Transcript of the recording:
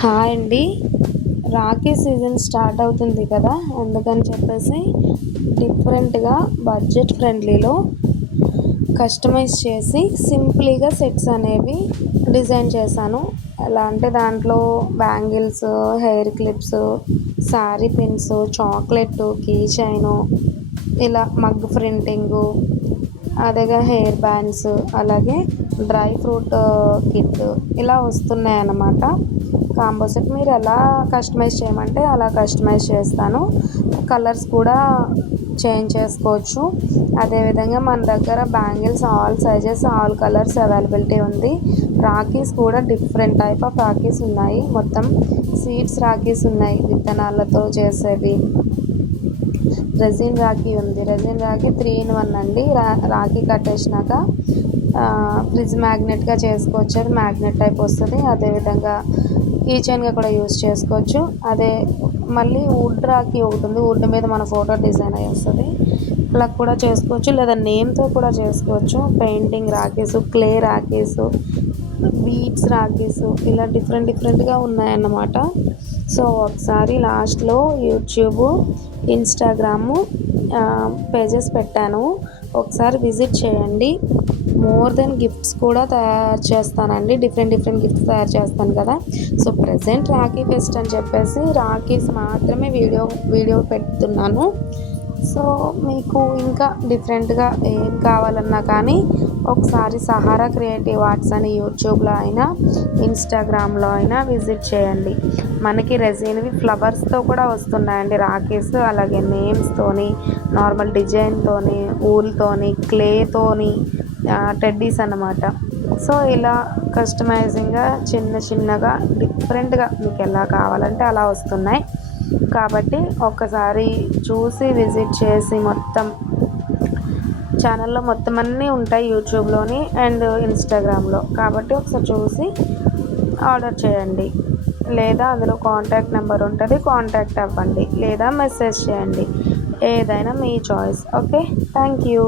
Hi అండి. Rakhi season start అవుతుంది కదా, అందుకని చెప్పేసి డిఫరెంట్గా బడ్జెట్ ఫ్రెండ్లీలో కస్టమైజ్ చేసి సింపుల్గా సెట్స్ అనేవి డిజైన్ చేశాను. ఎలా అంటే దాంట్లో bangles, hair clips, saree pins, chocolate, key chain, ఇలా మగ్ ప్రింటింగు, అదేగా హెయిర్ బ్యాండ్స్, అలాగే డ్రై ఫ్రూట్ కిట్ ఇలా వస్తున్నాయి అన్నమాట. కాంబో సెట్ మీరు ఎలా కస్టమైజ్ చేయమంటే అలా కస్టమైజ్ చేస్తాను. కలర్స్ కూడా చేంజ్ చేసుకోవచ్చు. అదేవిధంగా మన దగ్గర bangles all sizes, all colours availability ఉంది. రాఖీస్ కూడా డిఫరెంట్ టైప్ ఆఫ్ రాఖీస్ ఉన్నాయి. మొత్తం సీడ్స్ రాఖీస్ ఉన్నాయి, విత్తనాలతో చేసేవి. రెజిన్ రాఖీ ఉంది. రెజిన్ రాఖీ 3 in 1 అండి. రాఖీ కట్టేసినాక ఫ్రిడ్జ్ మ్యాగ్నెట్గా చేసుకోవచ్చు. అది మ్యాగ్నెట్ టైప్ వస్తుంది. అదేవిధంగా కీచైన్గా కూడా యూజ్ చేసుకోవచ్చు. అదే మళ్ళీ వుడ్ రాఖీ ఒకటి ఉంది. వుడ్ మీద మన ఫోటో డిజైన్ అయ్యి వస్తుంది. అలా కూడా చేసుకోవచ్చు, లేదా నేమ్తో కూడా చేసుకోవచ్చు. Painting rakhis, clay rakhis, beads rakhis, ఇలా డిఫరెంట్గా ఉన్నాయన్నమాట. సో ఒకసారి లాస్ట్లో యూట్యూబ్, ఇన్స్టాగ్రాము పేజెస్ పెట్టాను, ఒకసారి విజిట్ చేయండి. మోర్ దెన్ గిఫ్ట్స్ కూడా తయారు చేస్తానండి. డిఫరెంట్ గిఫ్ట్స్ తయారు చేస్తాను కదా. సో ప్రజెంట్ రాఖీ ఫెస్ట్ అని చెప్పేసి రాఖీస్ మాత్రమే వీడియో పెడుతున్నాను. సో మీకు ఇంకా డిఫరెంట్గా ఏం కావాలన్నా కానీ ఒకసారి సహారా క్రియేటివ్ ఆర్ట్స్ అని యూట్యూబ్లో అయినా ఇన్స్టాగ్రామ్లో అయినా విజిట్ చేయండి. మనకి రెజిన్వి ఫ్లవర్స్తో కూడా వస్తున్నాయండి రాఖీస్. అలాగే నేమ్స్తోని, నార్మల్ డిజైన్తోని, ఊల్తోని, క్లేతోని టెడ్డీస్ అన్నమాట. సో ఇలా కస్టమైజింగ్గా చిన్నగా డిఫరెంట్గా మీకు ఎలా కావాలంటే అలా వస్తున్నాయి. కాబట్టి ఒక్కసారి చూసి విజిట్ చేసి, మొత్తం ఛానల్లో మొత్తం అన్నీ ఉంటాయి యూట్యూబ్లోని అండ్ ఇన్స్టాగ్రామ్లో. కాబట్టి ఒకసారి చూసి ఆర్డర్ చేయండి, లేదా అందులో కాంటాక్ట్ నెంబర్ ఉంటుంది, కాంటాక్ట్ అవ్వండి, లేదా మెసేజ్ చేయండి. ఏదైనా మీ చాయిస్. Okay, thank you.